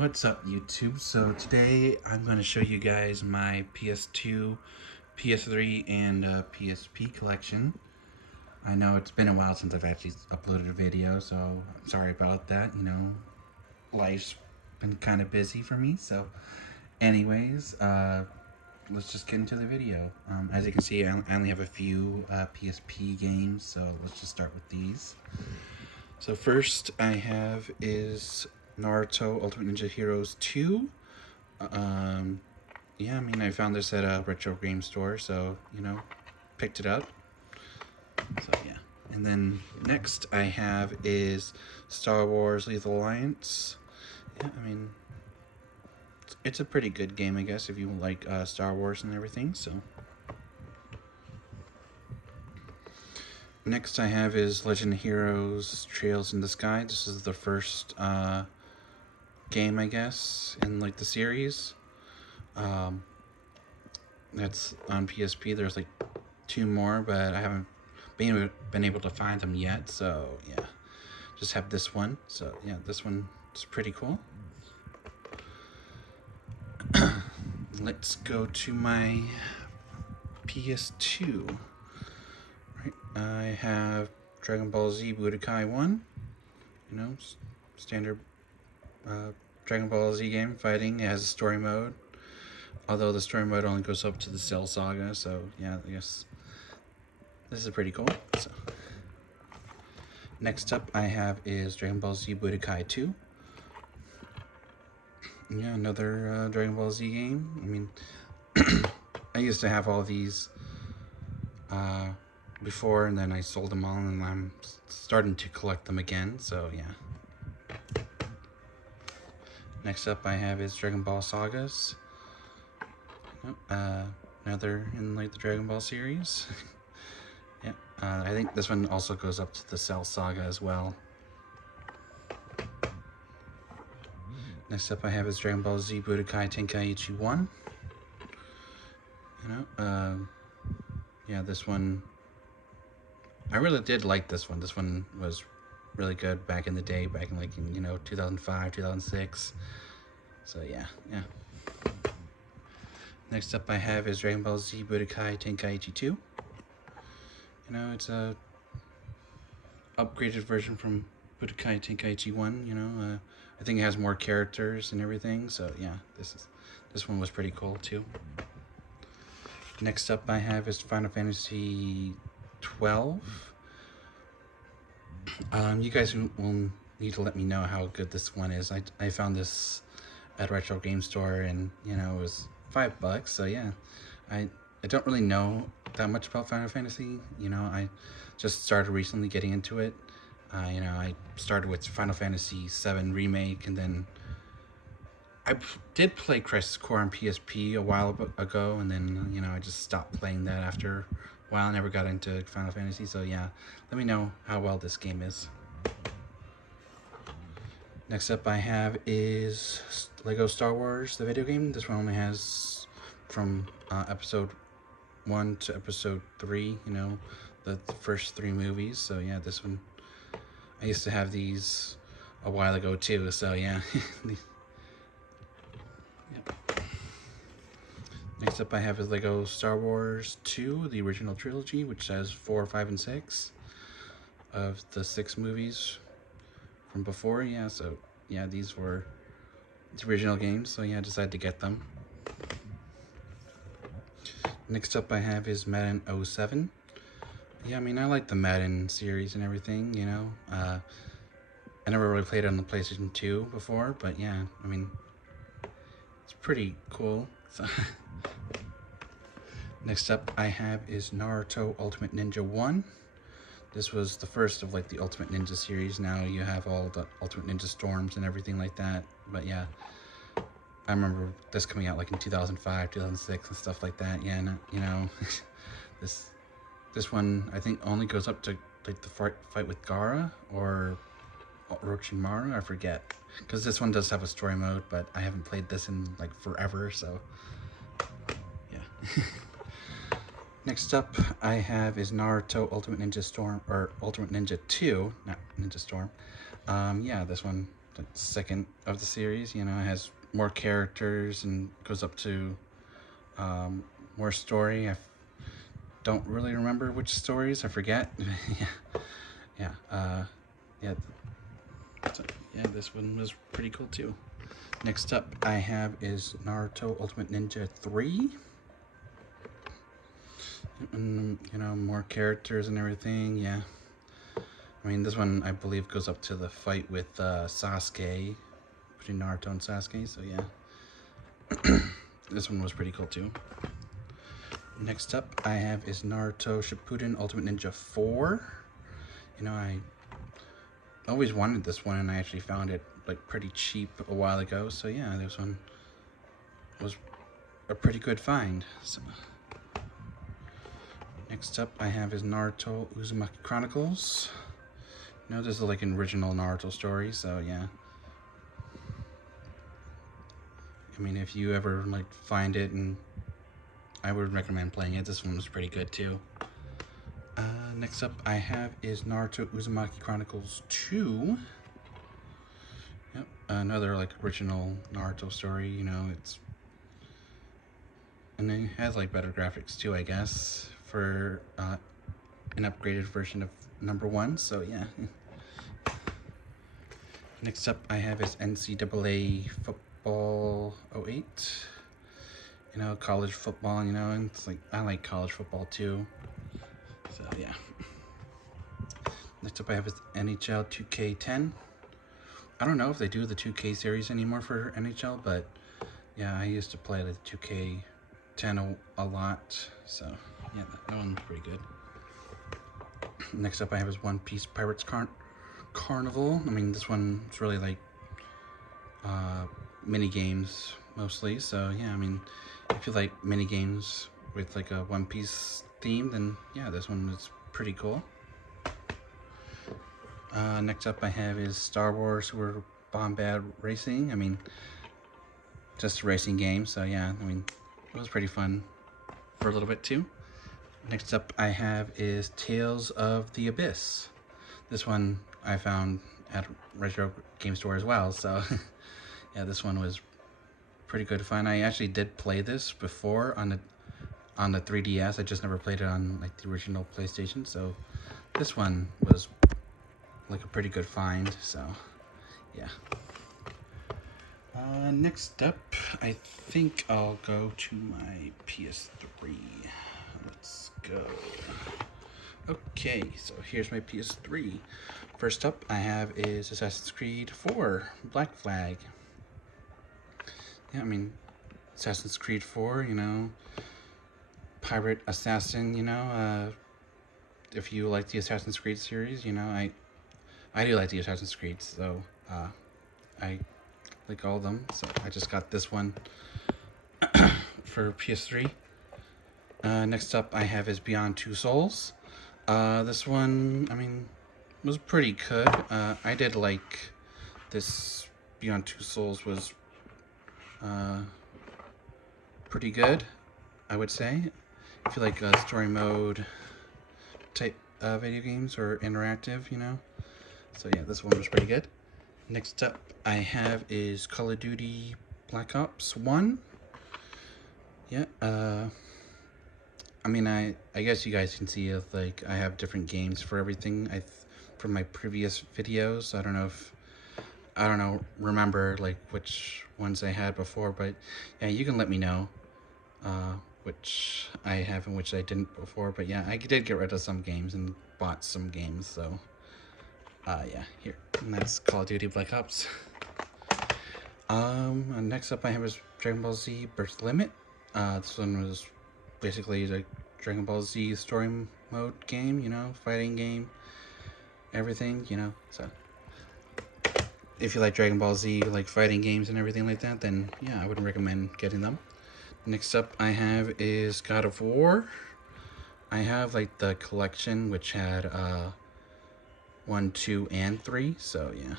What's up, YouTube? So today I'm going to show you guys my PS2, PS3, and PSP collection. I know it's been a while since I've actually uploaded a video, so I'm sorry about that. You know, life's been kind of busy for me. So anyways, let's just get into the video. As you can see, I only have a few PSP games, so let's just start with these. So first I have is Naruto Ultimate Ninja Heroes 2. Yeah, I mean, I found this at a retro game store, so, you know, picked it up. So, yeah. And then next I have is Star Wars Lethal Alliance. Yeah, I mean, it's a pretty good game, I guess, if you like Star Wars and everything, so. Next I have is Legend of Heroes Trails in the Sky. This is the first game, I guess, in like the series. That's on PSP. There's like two more, but I haven't been able to find them yet. So yeah, just have this one. So yeah, this one is pretty cool. Let's go to my PS2. Right, I have Dragon Ball Z Budokai 1. You know, standard Dragon Ball Z game fighting. It has a story mode. Although the story mode only goes up to the Cell Saga, so yeah, I guess this is pretty cool. So, next up I have is Dragon Ball Z Budokai 2. Yeah, another Dragon Ball Z game. I mean, I used to have all these before, and then I sold them all, and I'm starting to collect them again, so yeah. Next up I have is Dragon Ball Sagas. Another in like the Dragon Ball series. Yeah, I think this one also goes up to the Cell Saga as well. Next up I have is Dragon Ball Z Budokai Tenkaichi 1. You know, yeah, this one, I really did like this one. This one was really good back in the day, back in like, you know, 2005, 2006. So yeah. Next up I have is Dragon Ball Z Budokai Tenkaichi 2. You know, it's a upgraded version from Budokai Tenkaichi 1, you know. I think it has more characters and everything, so yeah, this one was pretty cool too. Next up I have is Final Fantasy 12. You guys will need to let me know how good this one is. I found this at a retro game store, and you know, it was $5, so yeah. I don't really know that much about Final Fantasy. You know, I just started recently getting into it. You know, I started with Final Fantasy VII Remake, and then I did play Crisis Core on PSP a while ago, and then, you know, I just stopped playing that after a while. I never got into Final Fantasy, so yeah, let me know how well this game is. Next up I have is Lego Star Wars, the video game. This one only has from episode 1 to episode 3, you know, the first 3 movies. So yeah, this one, I used to have these a while ago too, so yeah. Yep. Next up I have is Lego Star Wars 2, the original trilogy, which has 4, 5, and 6 of the 6 movies from before. Yeah, so yeah, these were the original games, so yeah, I decided to get them. Next up I have is Madden 07. Yeah, I mean, I like the Madden series and everything, you know. I never really played it on the PlayStation 2 before, but yeah, I mean, it's pretty cool. So next up I have is Naruto Ultimate Ninja 1. This was the first of like the Ultimate Ninja series. Now you have all the Ultimate Ninja Storms and everything like that. But yeah, I remember this coming out like in 2005, 2006 and stuff like that. Yeah, and, you know, this one I think only goes up to like the fight with Gaara or Orochimaru, I forget. Because this one does have a story mode, but I haven't played this in like forever, so yeah. Next up I have is Naruto Ultimate Ninja Storm, or Ultimate Ninja 2, not Ninja Storm. Yeah, this one the second of the series. You know, it has more characters and goes up to more story. Don't really remember which stories. I forget. Yeah, yeah, so, yeah. This one was pretty cool too. Next up, I have is Naruto Ultimate Ninja 3. And, you know, more characters and everything. Yeah. I mean, this one I believe goes up to the fight with Sasuke, between Naruto and Sasuke. So yeah, this one was pretty cool too. Next up, I have is Naruto Shippuden Ultimate Ninja 4. You know, I always wanted this one, and I actually found it like pretty cheap a while ago. So yeah, this one was a pretty good find. So next up, I have is Naruto Uzumaki Chronicles. You know, this is like an original Naruto story. So yeah. I mean, if you ever like find it, and I would recommend playing it. This one was pretty good too. Next up I have is Naruto Uzumaki Chronicles 2. Yep, another like original Naruto story. You know, and it has like better graphics too, I guess, for an upgraded version of number 1. So yeah. Next up I have is NCAA Football 08. You know, college football, you know, and it's like, I like college football too. So yeah. Next up I have is NHL 2K10. I don't know if they do the 2K series anymore for NHL, but yeah, I used to play the 2K10 a lot. So yeah, that one's pretty good. Next up I have is One Piece Pirates Carnival. I mean, this one's really like mini games mostly. So yeah, I mean, if you like mini games with like a One Piece theme, then yeah, this one is pretty cool. Next up I have is Star Wars Super Bombad Racing. I mean, just a racing game, so yeah, I mean, it was pretty fun for a little bit too. Next up I have is Tales of the Abyss. This one I found at Retro Game Store as well, so yeah, this one was pretty good fun. I actually did play this before on the 3DS. I just never played it on like the original PlayStation, so this one was like a pretty good find. So yeah. Next up, I think I'll go to my PS3. Let's go. Okay, so here's my PS3. First up I have is Assassin's Creed 4 Black Flag. Yeah, I mean, Assassin's Creed 4, you know, pirate assassin, you know, if you like the Assassin's Creed series, you know, I do like the Assassin's Creed, so I like all of them. So I just got this one for PS3. Next up I have is Beyond Two Souls. This one, I mean, was pretty good. I did like this. Beyond Two Souls was pretty good, I would say. If you like story mode type video games or interactive, you know. So yeah, this one was pretty good. Next up I have is Call of Duty Black Ops 1. Yeah, I mean, I guess you guys can see if like I have different games for everything. From my previous videos. I don't know, remember like which ones I had before, but yeah, you can let me know which I have and which I didn't before. But yeah, I did get rid of some games and bought some games, so yeah, here, and that's Call of Duty Black Ops. Next up I have is Dragon Ball Z Birth Limit. This one was basically like Dragon Ball Z story mode game, you know, fighting game, everything, you know. So if you like Dragon Ball Z, like fighting games and everything like that, then yeah, I would recommend getting them. Next up I have is God of War. I have like the collection, which had 1, 2, and 3, so yeah.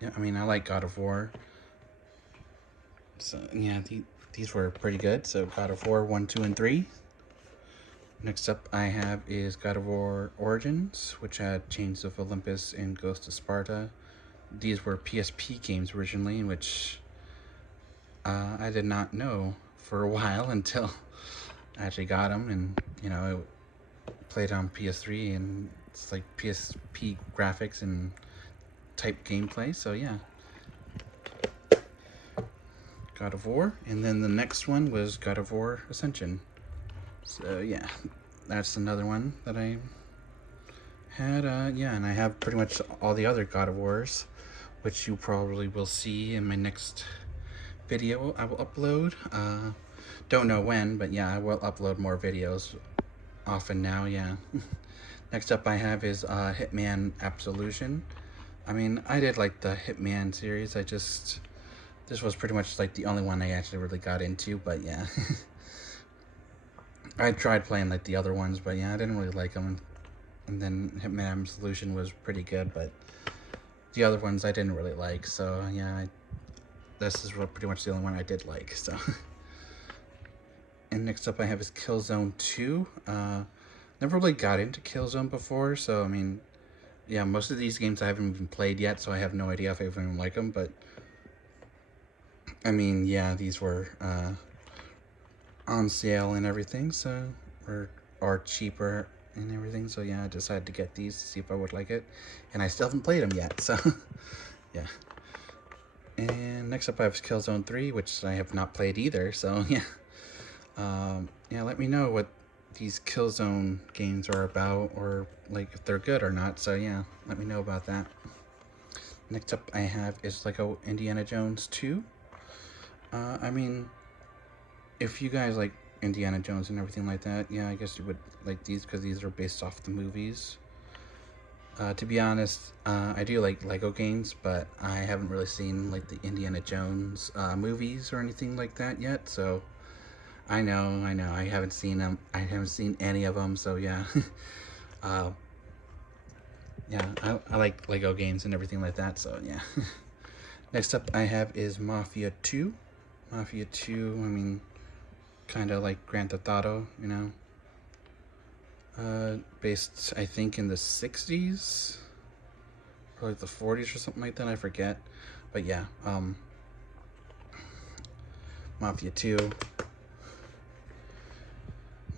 Yeah, I mean, I like God of War. So yeah, these were pretty good. So God of War 1, 2, and 3. Next up I have is God of War Origins, which had Chains of Olympus and Ghost of Sparta. These were PSP games originally, in which I did not know for a while until I actually got them, and I played on PS3, and it's like PSP graphics and type gameplay. So yeah, God of War, and then the next one was God of War Ascension. So yeah, that's another one that I had. Yeah, and I have pretty much all the other God of Wars, which you probably will see in my next video I will upload. Don't know when, but yeah, I will upload more videos often now, yeah. Next up I have is Hitman Absolution. I mean, I did like the Hitman series. This was pretty much like the only one I actually really got into, but yeah. I tried playing like the other ones, but yeah, I didn't really like them. And then Hitman Absolution was pretty good, but the other ones I didn't really like, so yeah, this is pretty much the only one I did like, so. And next up I have is Killzone 2. Never really got into Killzone before, so I mean, yeah, most of these games I haven't even played yet, so I have no idea if I even like them, but I mean, yeah, these were on sale and everything, so, or are cheaper and everything, so yeah, I decided to get these to see if I would like it, and I still haven't played them yet, so, yeah. And next up I have Killzone 3, which I have not played either, so yeah. Yeah, let me know what these Killzone games are about, or like if they're good or not, so yeah, let me know about that. Next up I have is Lego Indiana Jones 2. I mean, if you guys like Indiana Jones and everything like that, yeah, I guess you would like these because these are based off the movies. To be honest, I do like Lego games, but I haven't really seen like the Indiana Jones movies or anything like that yet, so I know, I haven't seen them. I haven't seen any of them, so yeah. uh, yeah, I like Lego games and everything like that, so yeah. Next up I have is Mafia 2. Mafia 2, I mean, kind of like Grand Theft Auto, based, I think, in the 60s, or like the 40s or something like that, I forget. But yeah, Mafia 2.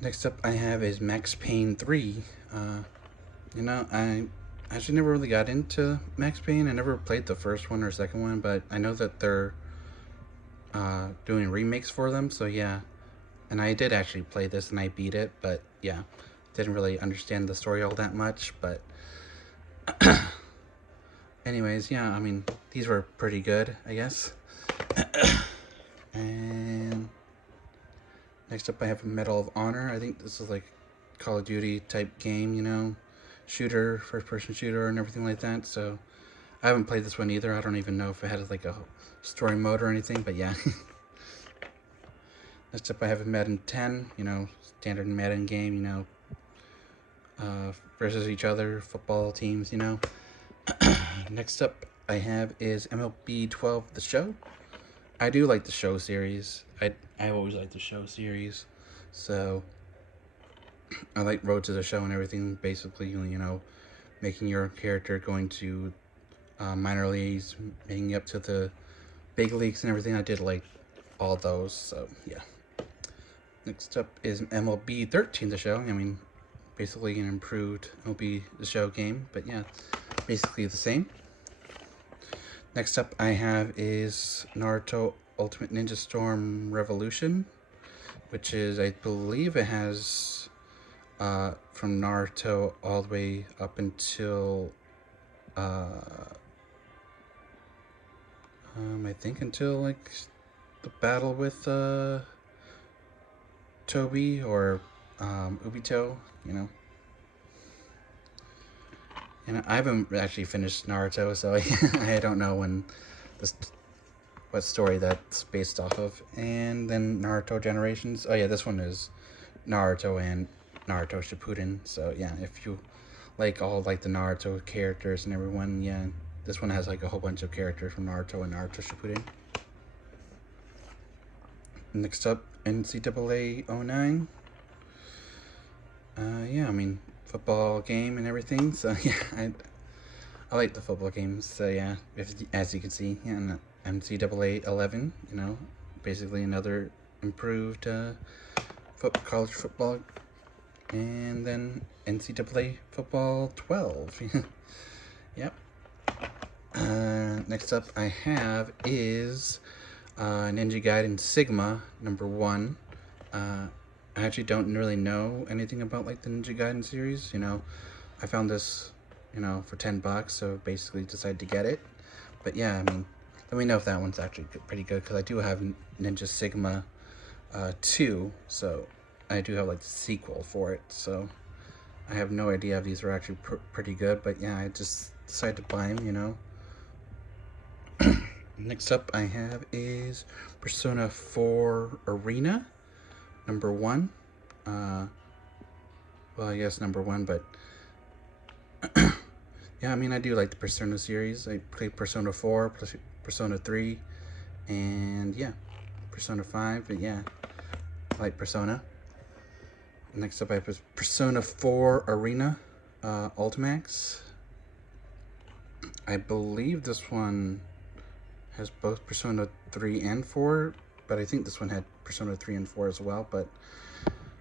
Next up I have is Max Payne 3. I actually never really got into Max Payne. I never played the first one or second one, but I know that they're doing remakes for them, so yeah. And I did actually play this and I beat it, but yeah, didn't really understand the story all that much, but anyways, yeah, I mean, these were pretty good, I guess. And next up I have Medal of Honor. I think this is like Call of Duty type game, shooter, first person shooter and everything like that, so I haven't played this one either. I don't even know if it had like a story mode or anything, but yeah. Next up I have Madden 10, standard Madden game, versus each other, football teams, Next up I have is MLB 12 The Show. I do like the show series. I always like the show series. So I like Road to the Show and everything, basically, making your character going to minor leagues, making up to the big leagues and everything. I did like all those, so yeah. Next up is MLB 13 The Show. I mean, basically an improved MLB The Show game, but yeah, basically the same. Next up I have is Naruto Ultimate Ninja Storm Revolution, which is, I believe it has from Naruto all the way up until I think until like the battle with Toby or Ubito, And I haven't actually finished Naruto, so I don't know what story that's based off of. And then Naruto Generations. Oh yeah, this one is Naruto and Naruto Shippuden. So yeah, if you like all like the Naruto characters and everyone, yeah, this one has like a whole bunch of characters from Naruto and Naruto Shippuden. Next up, NCAA 09. Yeah, I mean, football game and everything. So yeah, I like the football games. So yeah, as you can see, yeah, and NCAA 11. You know, basically another improved college football, and then NCAA football 12. Yep. Next up, I have is Ninja Gaiden Sigma #1. I actually don't really know anything about like the Ninja Gaiden series. You know, I found this, you know, for $10, so basically decided to get it. But yeah, I mean, let me know if that one's actually pretty good, because I do have Ninja Sigma 2, so I do have like the sequel for it. So I have no idea if these are actually pretty good, but yeah, I just decided to buy them. You know. Next up, I have is Persona 4 Arena #1. Uh, well, I guess #1, but yeah, I mean, I do like the Persona series. I played Persona 4, Persona 3, and yeah, Persona 5, but yeah, I like Persona. Next up, I have Persona 4 Arena Ultimax. I believe this one has both Persona 3 and 4, but I think this one had Persona 3 and 4 as well, but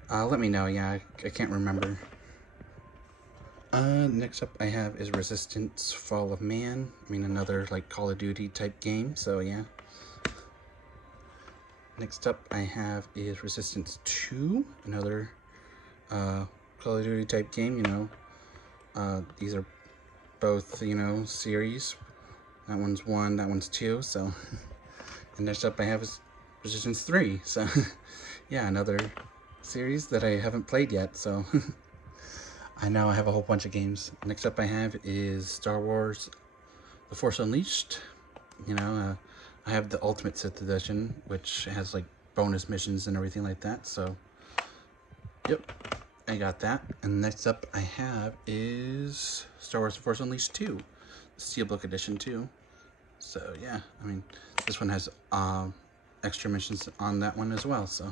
let me know. Yeah, I can't remember. Next up I have is Resistance Fall of Man. I mean, another like Call of Duty type game, so yeah. Next up I have is Resistance 2, another Call of Duty type game, you know. These are both, you know, series. That one's 1, that one's 2, so. And next up I have is Resistance 3, so yeah, another series that I haven't played yet, so. I know I have a whole bunch of games. Next up I have is Star Wars The Force Unleashed. You know, I have the Ultimate Sith Edition, which has like bonus missions and everything like that. So, yep, I got that. And next up I have is Star Wars The Force Unleashed 2, the Steelbook Edition too. So yeah, I mean, this one has extra missions on that one as well. So,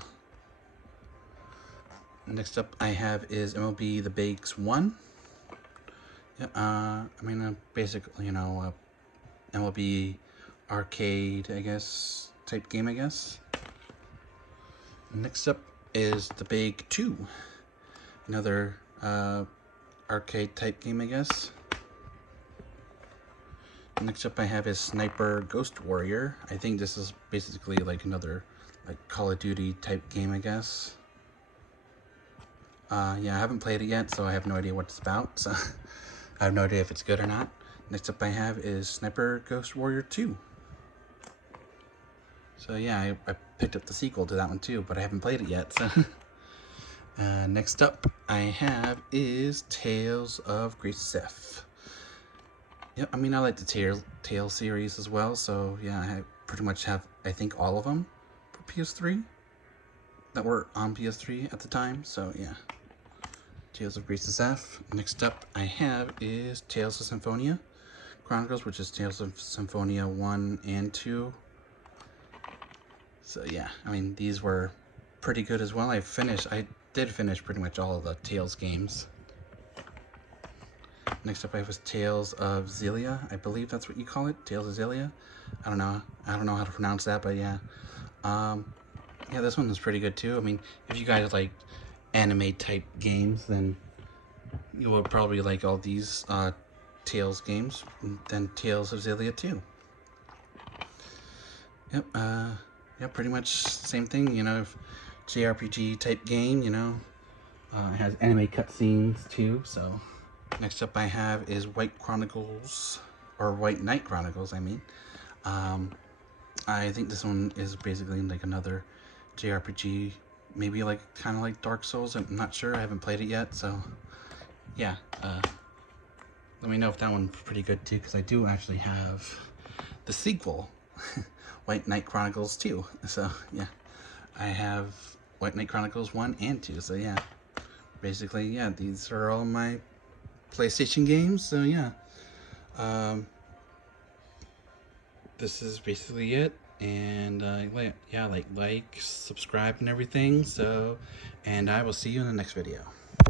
next up I have is MLB The Bigs 1. Yeah, I mean, basically, you know, MLB arcade, I guess, type game, I guess. Next up is The Big 2, another arcade type game, I guess. Next up I have is Sniper Ghost Warrior. I think this is basically like another like Call of Duty type game, I guess. Yeah, I haven't played it yet, so I have no idea what it's about, so I have no idea if it's good or not. Next up I have is Sniper Ghost Warrior 2. So yeah, I picked up the sequel to that one too, but I haven't played it yet, so. Next up I have is Tales of Grace F. Yep, I mean, I like the Tales series as well, so yeah, I pretty much have, I think, all of them for PS3 that were on PS3 at the time, so yeah. Tales of Grace F. Next up I have is Tales of Symphonia Chronicles, which is Tales of Symphonia 1 and 2. So yeah, I mean, these were pretty good as well. I did finish pretty much all of the Tales games. Next up I have Tales of Xillia. I believe that's what you call it, Tales of Xillia. I don't know how to pronounce that, but yeah. Yeah, this one was pretty good too. I mean, if you guys like anime type games, then you will probably like all these Tales games, and then Tales of Xillia too. Yep, yeah, pretty much same thing, you know, JRPG type game, you know. It has anime cutscenes too, so. Next up I have is White Chronicles, or White Knight Chronicles, I mean. I think this one is basically like another JRPG, maybe like kind of like Dark Souls. I'm not sure, I haven't played it yet, so yeah. Let me know if that one's pretty good too, because I do actually have the sequel, White Knight Chronicles 2. So yeah, I have White Knight Chronicles 1 and 2, so yeah. Basically, yeah, these are all my PlayStation games, so yeah. This is basically it, and yeah, like, subscribe and everything, so, and I will see you in the next video.